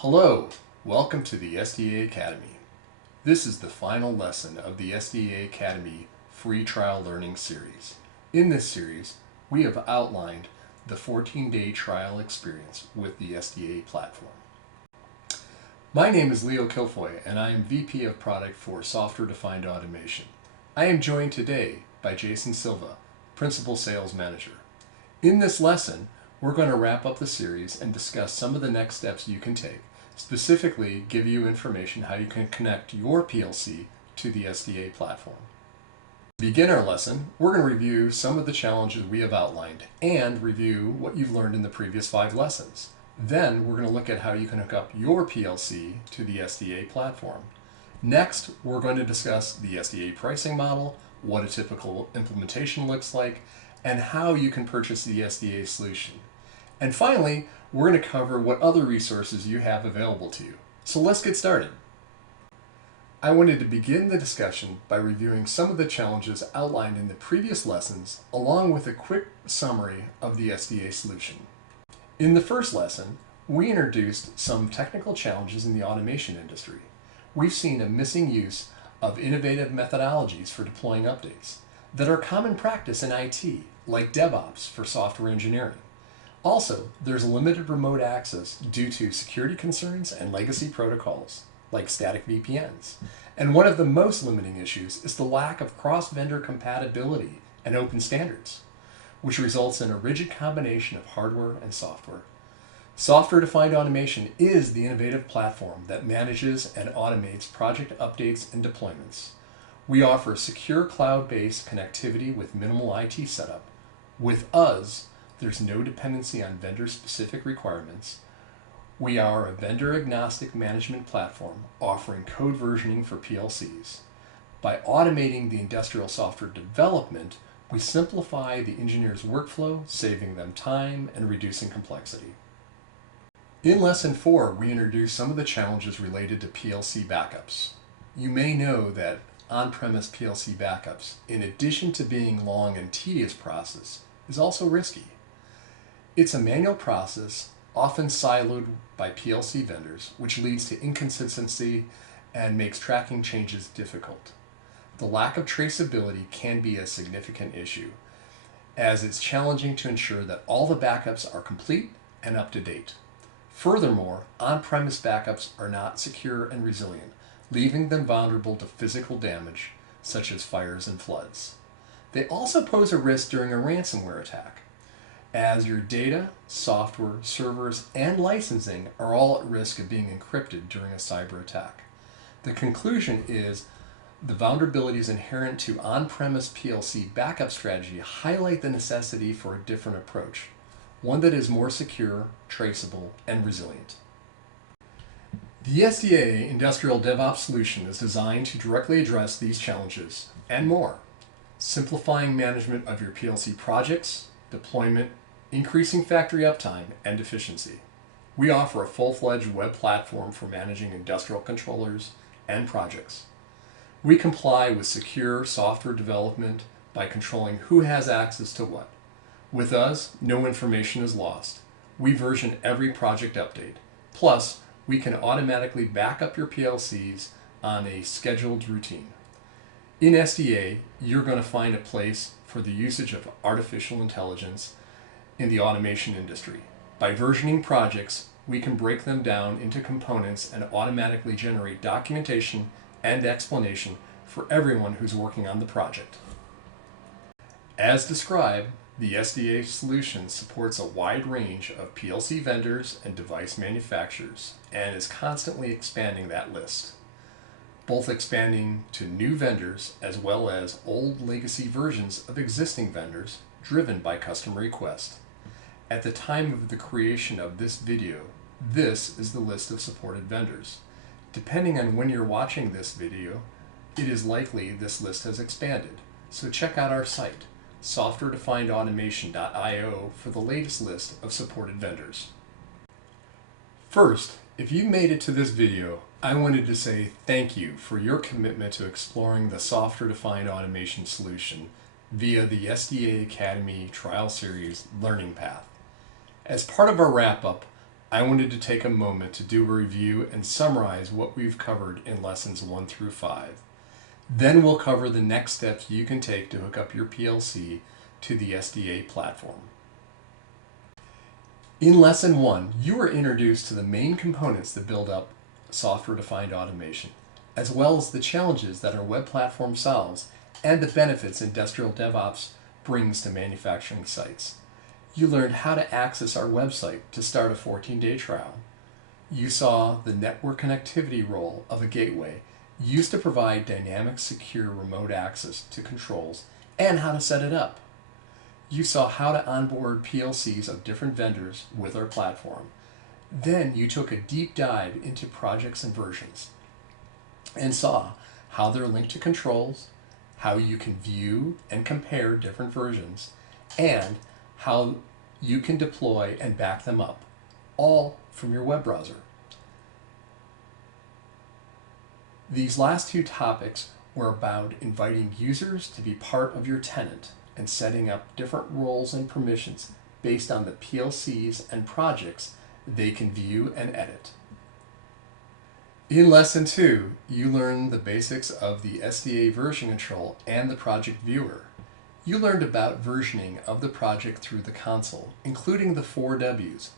Hello, welcome to the SDA Academy. This is the final lesson of the SDA Academy free trial learning series. In this series, we have outlined the 14-day trial experience with the SDA platform. My name is Leo Kilfoy and I am VP of Product for Software Defined Automation. I am joined today by Jason Silva, Principal Sales Manager. In this lesson, we're going to wrap up the series and discuss some of the next steps you can take, specifically give you information how you can connect your PLC to the SDA platform. To begin our lesson, we're going to review some of the challenges we have outlined and review what you've learned in the previous 5 lessons. Then we're going to look at how you can hook up your PLC to the SDA platform. Next, we're going to discuss the SDA pricing model, what a typical implementation looks like, and how you can purchase the SDA solution. And finally, we're going to cover what other resources you have available to you. So let's get started. I wanted to begin the discussion by reviewing some of the challenges outlined in the previous lessons, along with a quick summary of the SDA solution. In the first lesson, we introduced some technical challenges in the automation industry. We've seen a missing use of innovative methodologies for deploying updates that are common practice in IT, like DevOps for software engineering. Also, there's limited remote access due to security concerns and legacy protocols, like static VPNs. And one of the most limiting issues is the lack of cross-vendor compatibility and open standards, which results in a rigid combination of hardware and software. Software-defined automation is the innovative platform that manages and automates project updates and deployments. We offer secure cloud-based connectivity with minimal IT setup. With us, there's no dependency on vendor-specific requirements. We are a vendor-agnostic management platform offering code versioning for PLCs. By automating the industrial software development, we simplify the engineer's workflow, saving them time and reducing complexity. In Lesson 4, we introduced some of the challenges related to PLC backups. You may know that on-premise PLC backups, in addition to being long and tedious process, is also risky. It's a manual process, often siloed by PLC vendors, which leads to inconsistency and makes tracking changes difficult. The lack of traceability can be a significant issue, as it's challenging to ensure that all the backups are complete and up to date. Furthermore, on-premise backups are not secure and resilient, leaving them vulnerable to physical damage, such as fires and floods. They also pose a risk during a ransomware attack, as your data, software, servers, and licensing are all at risk of being encrypted during a cyber attack. The conclusion is the vulnerabilities inherent to on-premise PLC backup strategy highlight the necessity for a different approach, one that is more secure, traceable, and resilient. The SDA Industrial DevOps solution is designed to directly address these challenges and more, simplifying management of your PLC projects, deployment, increasing factory uptime, and efficiency. We offer a full-fledged web platform for managing industrial controllers and projects. We comply with secure software development by controlling who has access to what. With us, no information is lost. We version every project update. Plus, we can automatically back up your PLCs on a scheduled routine. In SDA, you're going to find a place for the usage of artificial intelligence in the automation industry. By versioning projects, we can break them down into components and automatically generate documentation and explanation for everyone who's working on the project. As described, the SDA solution supports a wide range of PLC vendors and device manufacturers and is constantly expanding that list, both expanding to new vendors as well as old legacy versions of existing vendors driven by customer request. At the time of the creation of this video, this is the list of supported vendors. Depending on when you're watching this video, it is likely this list has expanded, so check out our site, softwaredefinedautomation.io, for the latest list of supported vendors. First, if you made it to this video, I wanted to say thank you for your commitment to exploring the software-defined automation solution via the SDA Academy Trial Series Learning Path. As part of our wrap-up, I wanted to take a moment to do a review and summarize what we've covered in lessons 1 through 5. Then we'll cover the next steps you can take to hook up your PLC to the SDA platform. In lesson 1, you were introduced to the main components that build up software-defined automation, as well as the challenges that our web platform solves and the benefits industrial DevOps brings to manufacturing sites. You learned how to access our website to start a 14-day trial. You saw the network connectivity role of a gateway used to provide dynamic, secure remote access to controls and how to set it up. You saw how to onboard PLCs of different vendors with our platform. Then you took a deep dive into projects and versions and saw how they're linked to controls, how you can view and compare different versions, and how you can deploy and back them up, all from your web browser. These last two topics were about inviting users to be part of your tenant and setting up different roles and permissions based on the PLCs and projects they can view and edit. In lesson 2, you learned the basics of the SDA version control and the project viewer. You learned about versioning of the project through the console, including the 4 W's: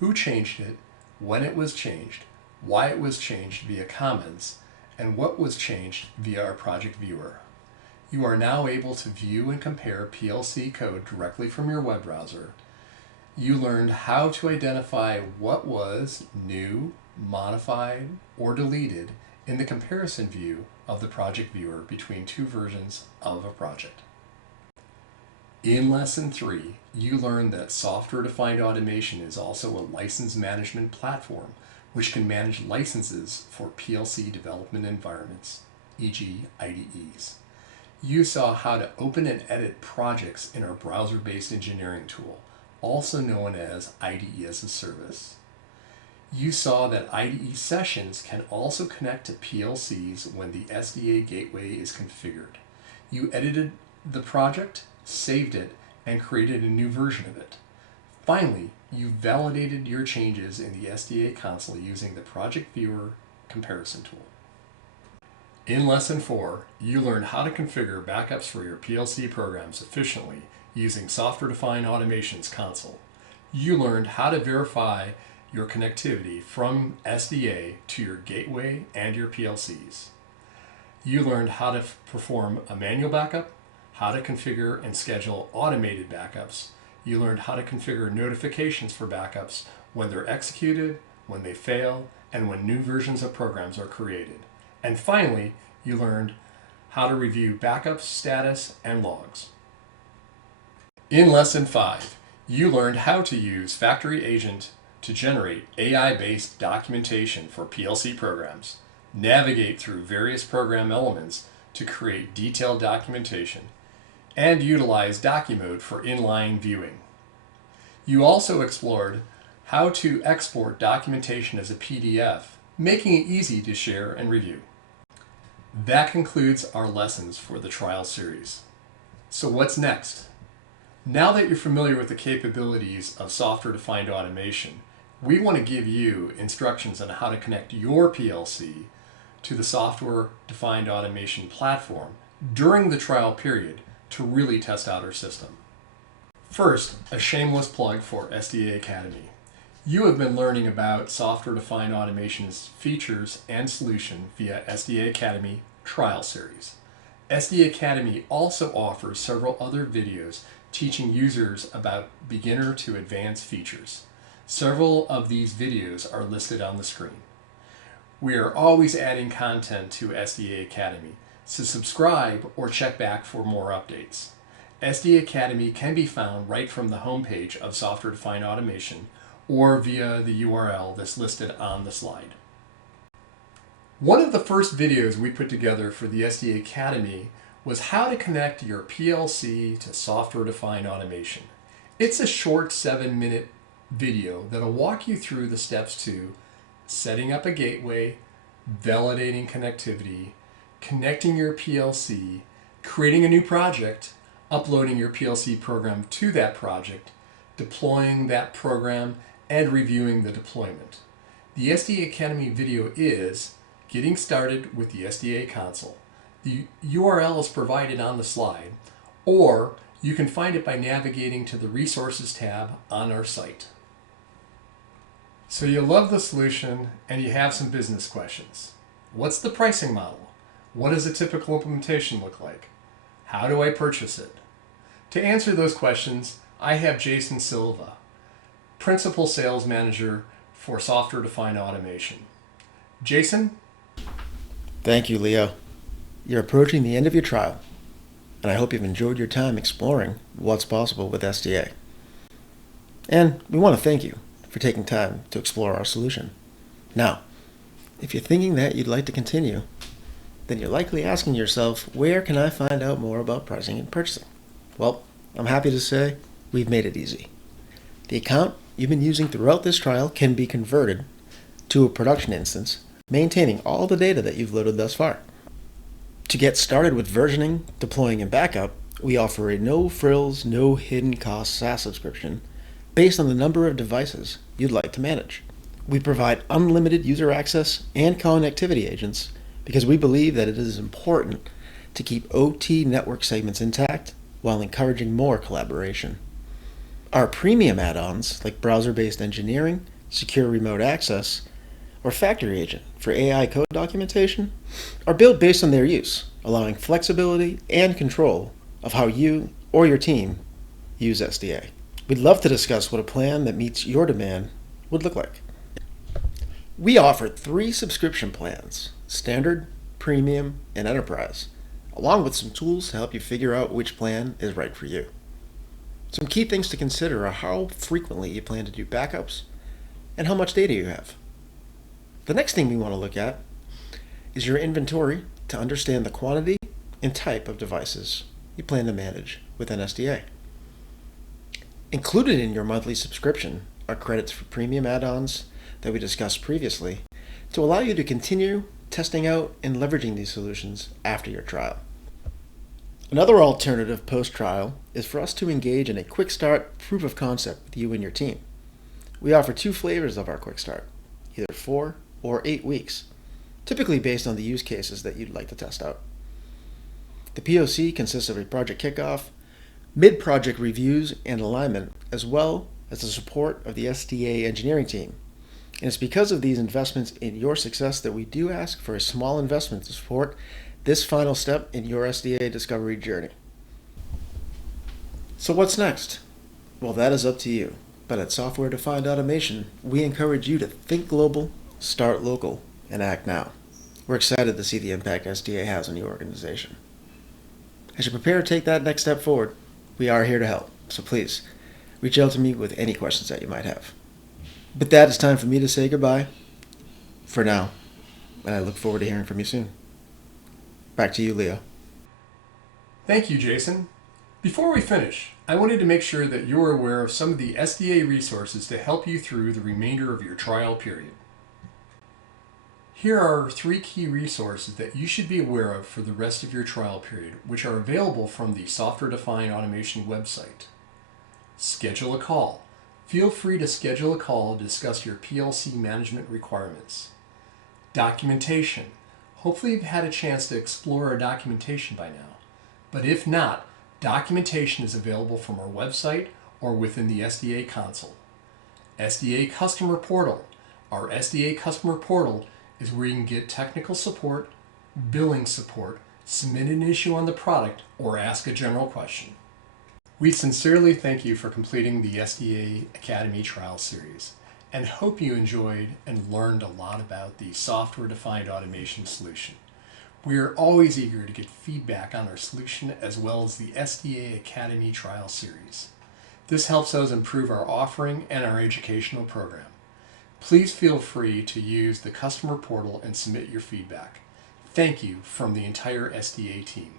who changed it, when it was changed, why it was changed via comments, and what was changed via our project viewer. You are now able to view and compare PLC code directly from your web browser. You learned how to identify what was new, modified, or deleted in the comparison view of the project viewer between 2 versions of a project. In lesson 3, you learned that software-defined automation is also a license management platform which can manage licenses for PLC development environments, e.g. IDEs. You saw how to open and edit projects in our browser-based engineering tool, also known as IDE as a service. You saw that IDE sessions can also connect to PLCs when the SDA gateway is configured. You edited the project, saved it, and created a new version of it. Finally, you validated your changes in the SDA console using the Project Viewer comparison tool. In lesson 4, you learned how to configure backups for your PLC programs efficiently using Software-Defined Automation's console. You learned how to verify your connectivity from SDA to your gateway and your PLCs. You learned how to perform a manual backup, how to configure and schedule automated backups. You learned how to configure notifications for backups when they're executed, when they fail, and when new versions of programs are created. And finally, you learned how to review backup status and logs. In lesson 5, you learned how to use Factory Agent to generate AI-based documentation for PLC programs, navigate through various program elements to create detailed documentation, and utilize DocuMode for inline viewing. You also explored how to export documentation as a PDF, making it easy to share and review. That concludes our lessons for the trial series. So what's next? Now that you're familiar with the capabilities of software-defined automation, we want to give you instructions on how to connect your PLC to the software-defined automation platform during the trial period to really test out our system. First, a shameless plug for SDA Academy. You have been learning about software-defined automation's features and solution via SDA Academy Trial Series. SDA Academy also offers several other videos teaching users about beginner to advanced features. Several of these videos are listed on the screen. We are always adding content to SDA Academy, so subscribe or check back for more updates. SDA Academy can be found right from the homepage of Software-Defined Automation or via the URL that's listed on the slide. One of the first videos we put together for the SDA Academy was how to connect your PLC to software-defined automation. It's a short 7-minute video that'll walk you through the steps to setting up a gateway, validating connectivity, connecting your PLC, creating a new project, uploading your PLC program to that project, deploying that program, and reviewing the deployment. The SDA Academy video is Getting Started with the SDA Console. The URL is provided on the slide, or you can find it by navigating to the Resources tab on our site. So you love the solution and you have some business questions. What's the pricing model? What does a typical implementation look like? How do I purchase it? To answer those questions, I have Jason Silva, Principal Sales Manager for Software Defined Automation. Jason? Thank you, Leo. You're approaching the end of your trial, and I hope you've enjoyed your time exploring what's possible with SDA. And we want to thank you for taking time to explore our solution. Now, if you're thinking that you'd like to continue, then you're likely asking yourself, where can I find out more about pricing and purchasing? Well, I'm happy to say we've made it easy. The account you've been using throughout this trial can be converted to a production instance, maintaining all the data that you've loaded thus far. To get started with versioning, deploying, and backup, we offer a no-frills, no-hidden-cost SaaS subscription based on the number of devices you'd like to manage. We provide unlimited user access and connectivity agents because we believe that it is important to keep OT network segments intact while encouraging more collaboration. Our premium add-ons, like browser-based engineering, secure remote access, or Factory Agent for AI code documentation, are built based on their use, allowing flexibility and control of how you or your team use SDA. We'd love to discuss what a plan that meets your demand would look like. We offer 3 subscription plans: Standard, Premium, and Enterprise, along with some tools to help you figure out which plan is right for you. Some key things to consider are how frequently you plan to do backups and how much data you have. The next thing we want to look at is your inventory to understand the quantity and type of devices you plan to manage within SDA. Included in your monthly subscription are credits for premium add-ons that we discussed previously to allow you to continue testing out and leveraging these solutions after your trial. Another alternative post-trial is for us to engage in a quick start proof of concept with you and your team. We offer 2 flavors of our quick start, either 4 or 8 weeks, typically based on the use cases that you'd like to test out. The POC consists of a project kickoff, mid-project reviews and alignment, as well as the support of the SDA engineering team. And it's because of these investments in your success that we do ask for a small investment to support this final step in your SDA discovery journey. So what's next? Well, that is up to you. But at Software Defined Automation, we encourage you to think global, start local, and act now. We're excited to see the impact SDA has on your organization. As you prepare to take that next step forward, we are here to help, so please reach out to me with any questions that you might have. But that is time for me to say goodbye for now, and I look forward to hearing from you soon. Back to you, Leo. Thank you, Jason. Before we finish, I wanted to make sure that you're aware of some of the SDA resources to help you through the remainder of your trial period. Here are 3 key resources that you should be aware of for the rest of your trial period, which are available from the Software Defined Automation website. Schedule a call. Feel free to schedule a call to discuss your PLC management requirements. Documentation. Hopefully you've had a chance to explore our documentation by now, but if not, documentation is available from our website or within the SDA console. SDA Customer Portal. Our SDA Customer Portal is where you can get technical support, billing support, submit an issue on the product, or ask a general question. We sincerely thank you for completing the SDA Academy Trial Series and hope you enjoyed and learned a lot about the software-defined automation solution. We are always eager to get feedback on our solution as well as the SDA Academy Trial Series. This helps us improve our offering and our educational program. Please feel free to use the customer portal and submit your feedback. Thank you from the entire SDA team.